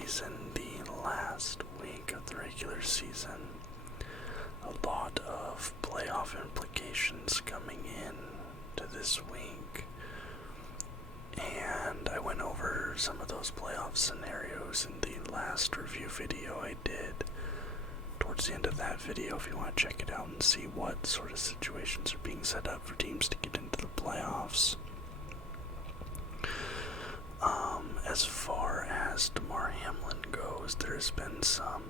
season, the last week of the regular season. A lot of playoff implications coming in to this week. And I went over some of those playoff scenarios in the last review video I did. Towards the end of that video, if you want to check it out and see what sort of situations are being set up for teams to get into the playoffs. As far as Damar Hamlin goes, there's been some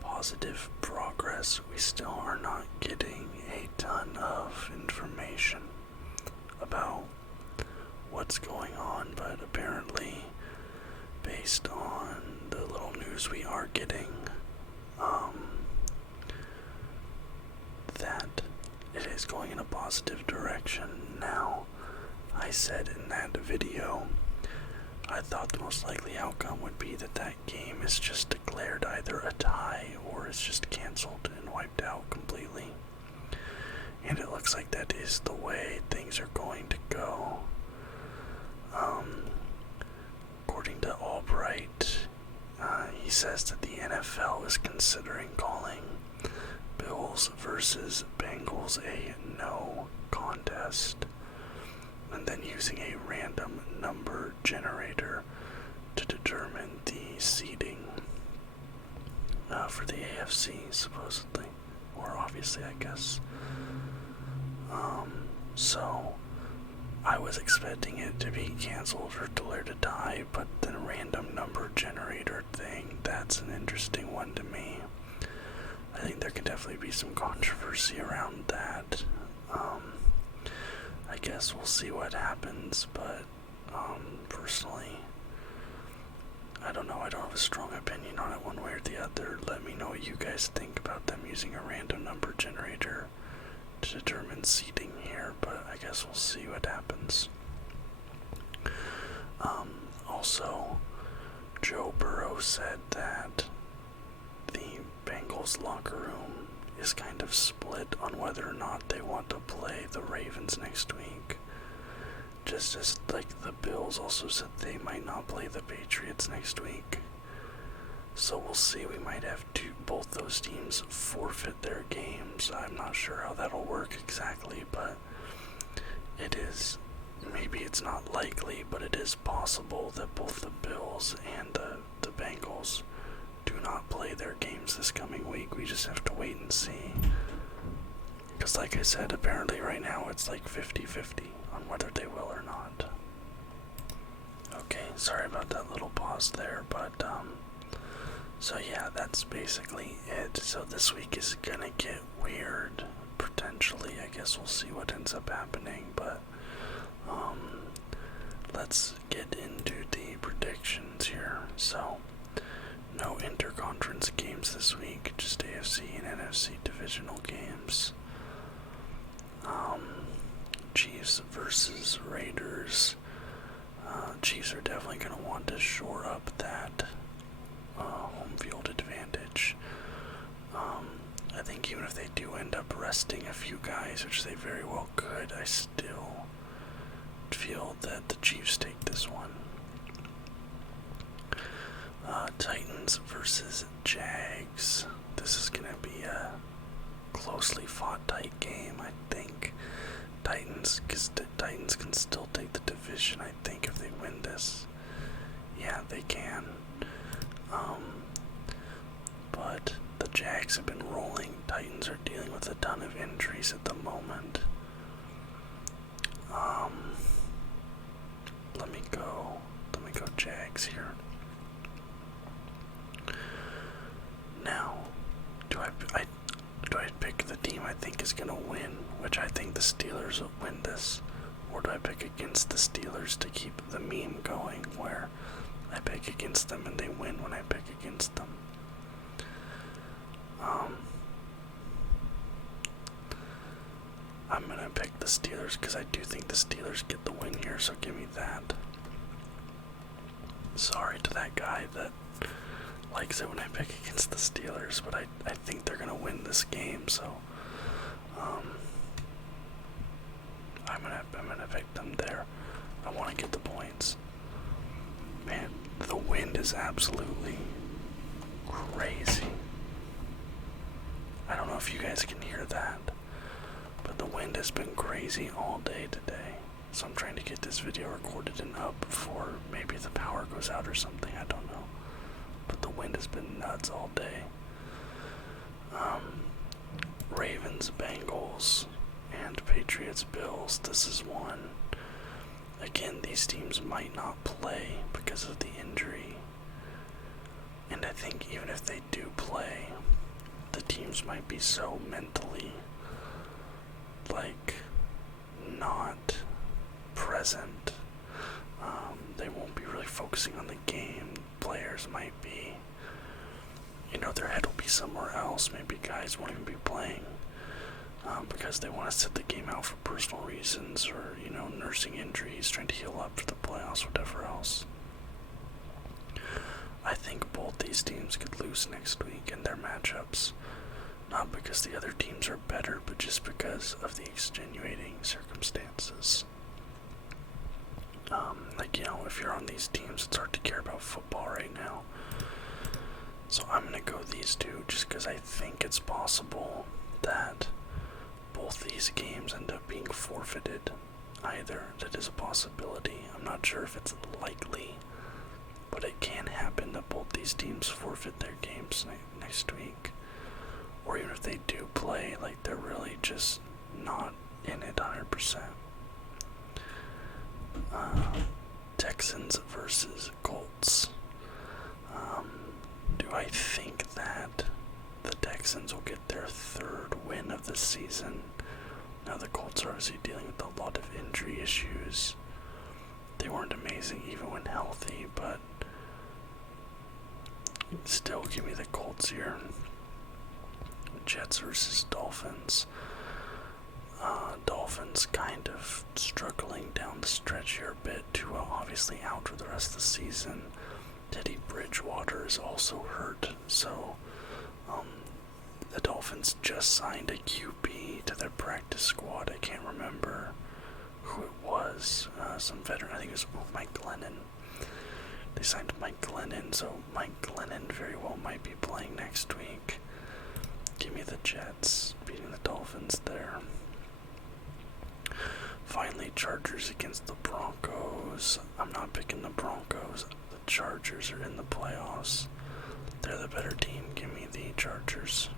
positive progress. We still are not getting a ton of information about what's going on, but apparently, based on the little news we are getting, that it is going in a positive direction. Now, I said in that video, I thought the most likely outcome would be that that game is just declared either a tie or is just canceled and wiped out completely. And it looks like that is the way things are going to go. According to Albright, he says that the NFL is considering calling Bills versus Bengals a no contest, and then using a random number generator to determine the seeding for the AFC, supposedly, or obviously, I guess. So I was expecting it to be canceled or declared a tie, but the random number generator thing, that's an interesting one to me. I think there could definitely be some controversy around that. I guess we'll see what happens, but personally, I don't know. I don't have a strong opinion on it one way or the other. Let me know what you guys think about them using a random number generator to determine seeding here, but I guess we'll see what happens. Also, Joe Burrow said that the Bengals locker room is kind of split on whether or not they want to play the Ravens next week. Just as like the Bills also said they might not play the Patriots next week. So we'll see. We might have both those teams forfeit their games. I'm not sure how that'll work exactly, but it is, maybe it's not likely, but it is possible that both the Bills and the Bengals do not play their games this coming week. We just have to wait and see. Because like I said, apparently right now it's like 50-50 on whether they will or not. Okay, sorry about that little pause there, but so yeah, that's basically it. So this week is gonna get weird, potentially. I guess we'll see what ends up happening, but let's get into the predictions here. So, no interconference games this week, just AFC and NFC divisional games. Chiefs versus Raiders. Chiefs are definitely going to want to shore up that home field advantage. I think even if they do end up resting a few guys, which they very well could, I still feel that the Chiefs take this one. Titans versus Jags. This is going to be a closely fought tight game, I think. Titans can still take the division, I think, if they win this. Yeah, they can. But the Jags have been rolling. Titans are dealing with a ton of injuries at the moment. Let me go Jags here. Now, do I pick the team I think is gonna win, which I think the Steelers will win this, or do I pick against the Steelers to keep the meme going where I pick against them and they win when I pick against them? I'm gonna pick the Steelers because I do think the Steelers get the win here, so give me that. Sorry to that guy that likes it when I pick against the Steelers, but I think they're gonna win this game, so I'm gonna pick them there. I want to get the points. Man, The wind is absolutely crazy. I don't know if you guys can hear that, but the wind has been crazy all day today. So I'm trying to get this video recorded and up before maybe the power goes out or something, I don't know. But the wind has been nuts all day. Ravens, Bengals, and Patriots, Bills. This is one. Again, these teams might not play because of the injury. And I think even if they do play, the teams might be so mentally, not present. They won't be really focusing on the game. Players might be, their head will be somewhere else. Maybe guys won't even be playing because they want to sit the game out for personal reasons or, nursing injuries, trying to heal up for the playoffs, whatever else. I think both these teams could lose next week in their matchups. Not because the other teams are better, but just because of the extenuating circumstances. If you're on these teams, it's hard to care about football right now. So I'm going to go these two just because I think it's possible that both these games end up being forfeited. Either. That is a possibility. I'm not sure if it's likely, but it can happen that both these teams forfeit their games next week. Or even if they do play, they're really just not in it 100%. Texans versus Colts. Do I think that the Texans will get their third win of the season? Now the Colts are obviously dealing with a lot of injury issues. They weren't amazing even when healthy, but still give me the Colts here. Jets versus Dolphins. Dolphins kind of struggling down the stretch here a bit. Tua obviously out for the rest of the season. Teddy Bridgewater is also hurt, so the Dolphins just signed a QB to their practice squad. I can't remember who it was. Some veteran, I think it was Mike Glennon. They signed Mike Glennon, so Mike Glennon very well might be playing next week. Give me the Jets beating the Dolphins there. Finally, Chargers against the Broncos. I'm not picking the Broncos. The Chargers are in the playoffs. They're the better team. Give me the Chargers.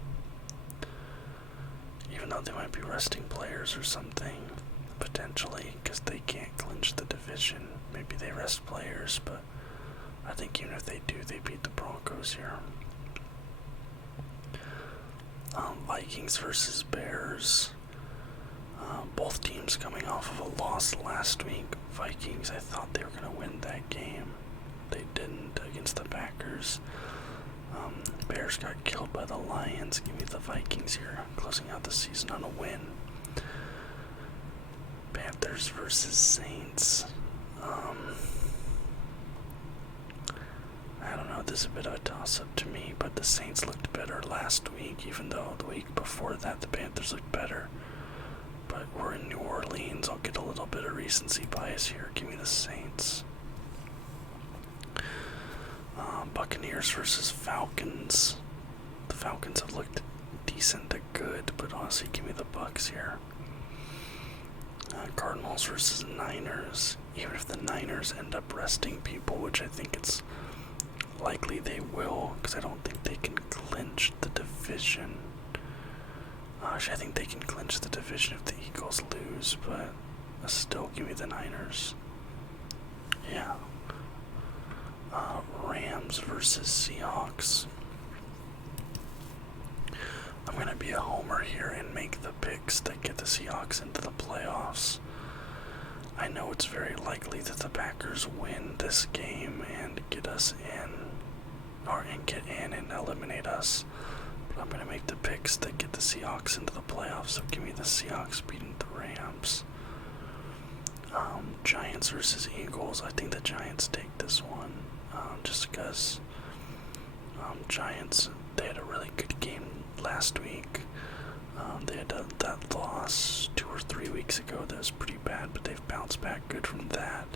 Even though they might be resting players or something, potentially, because they can't clinch the division. Maybe they rest players, but I think even if they do, they beat the Broncos here. Vikings versus Bears. Both teams coming off of a loss last week. Vikings, I thought they were going to win that game. They didn't against the Packers. Bears got killed by the Lions. Give me the Vikings here, closing out the season on a win. Panthers versus Saints. I don't know, this is a bit of a toss-up to me, but the Saints looked better last week, even though the week before that the Panthers looked better. But we're in New Orleans. I'll get a little bit of recency bias here. Give me the Saints. Buccaneers versus Falcons. The Falcons have looked decent to good, but honestly, give me the Bucs here. Cardinals versus Niners. Even if the Niners end up resting people, which I think it's likely they will, because I don't think they can clinch the division. Actually, I think they can clinch the division if the Eagles lose, but still give me the Niners. Yeah. Rams versus Seahawks. I'm going to be a homer here and make the picks that get the Seahawks into the playoffs. I know it's very likely that the Packers win this game and get us in, and get in and eliminate us. I'm going to make the picks that get the Seahawks into the playoffs, so give me the Seahawks beating the Rams. Giants versus Eagles. I think the Giants take this one, just because Giants, they had a really good game last week. They had that loss 2 or 3 weeks ago that was pretty bad, but they've bounced back good from that.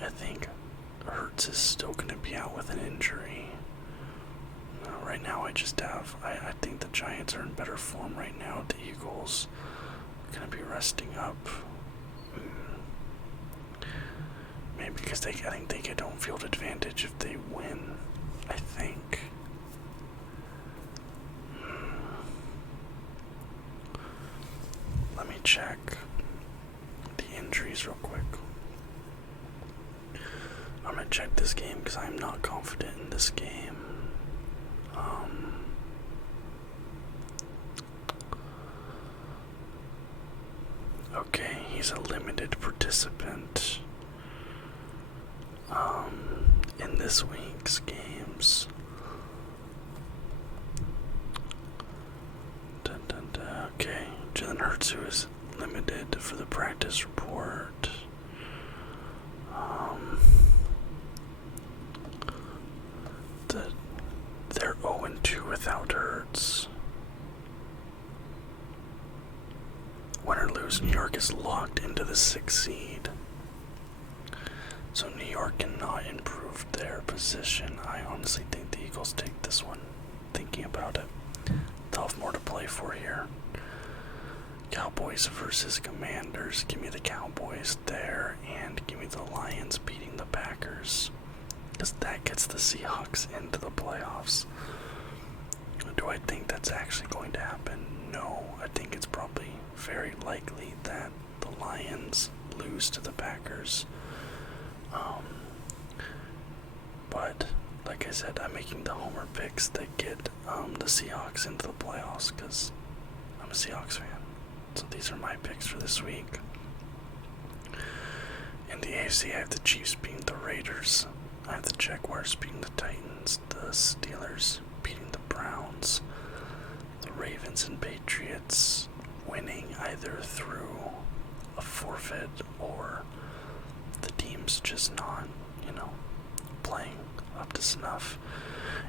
I think Hurts is still going to be out with an injury. Right now, I think the Giants are in better form right now. The Eagles are going to be resting up. Maybe because I think they get home field advantage if they win. I think. Let me check the injuries real quick. I'm gonna check this game because I'm not confident in this game. Okay, he's a limited participant in this week's games. Okay, Jalen Hurts, who is limited for the practice report. They're 0-2 without Hurts. Win or lose, New York is locked into the 6th seed. So New York cannot improve their position. I honestly think the Eagles take this one. Thinking about it, they'll have more to play for here. Cowboys versus Commanders. Give me the Cowboys there, and give me the Lions beating the Packers, because that gets the Seahawks into the playoffs. Do I think that's actually going to happen? No. I think it's probably very likely that the Lions lose to the Packers. But like I said, I'm making the homer picks that get the Seahawks into the playoffs because I'm a Seahawks fan. So these are my picks for this week. In the AFC, I have the Chiefs beating the Raiders. I have the Jaguars beating the Titans. The Steelers beating the Browns. The Ravens and Patriots winning either through a forfeit or the team's just not, playing up to snuff.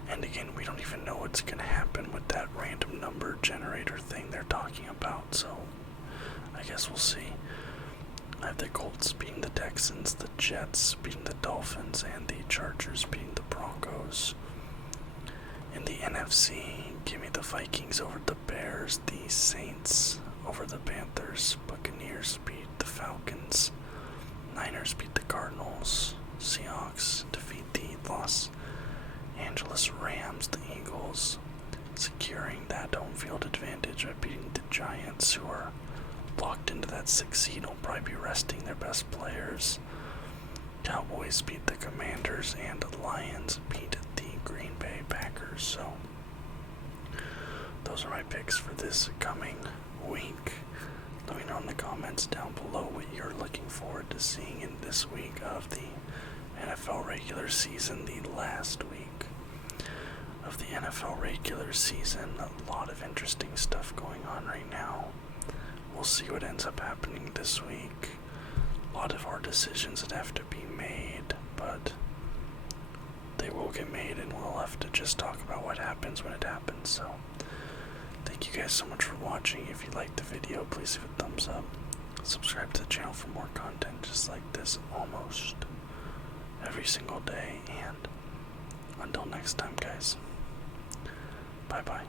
And again, we don't even know what's going to happen with that random number generator thing they're talking about, so I guess we'll see. I have the Colts beating the Texans, the Jets beating the Dolphins, and the Chargers beating the Broncos. In the NFC, give me the Vikings over the Bears, the Saints over the Panthers, Buccaneers beat the Falcons, Niners beat the Cardinals, Seahawks defeat the Los Angeles Rams, the Eagles securing that home field advantage by beating the Giants, who are locked into that 6th seed, will probably be resting their best players. Cowboys beat the Commanders, and the Lions beat the Green Bay Packers. So those are my picks for this coming week. Let me know in the comments down below what you're looking forward to seeing in this week of the NFL regular season, the last week of the NFL regular season. A lot of interesting stuff going on right now. We'll see what ends up happening this week. A lot of hard decisions that have to be made, but they will get made, and we'll have to just talk about what happens when it happens. So thank you guys so much for watching. If you liked the video, please leave a thumbs up. Subscribe to the channel for more content just like this almost every single day. And until next time, guys, bye bye.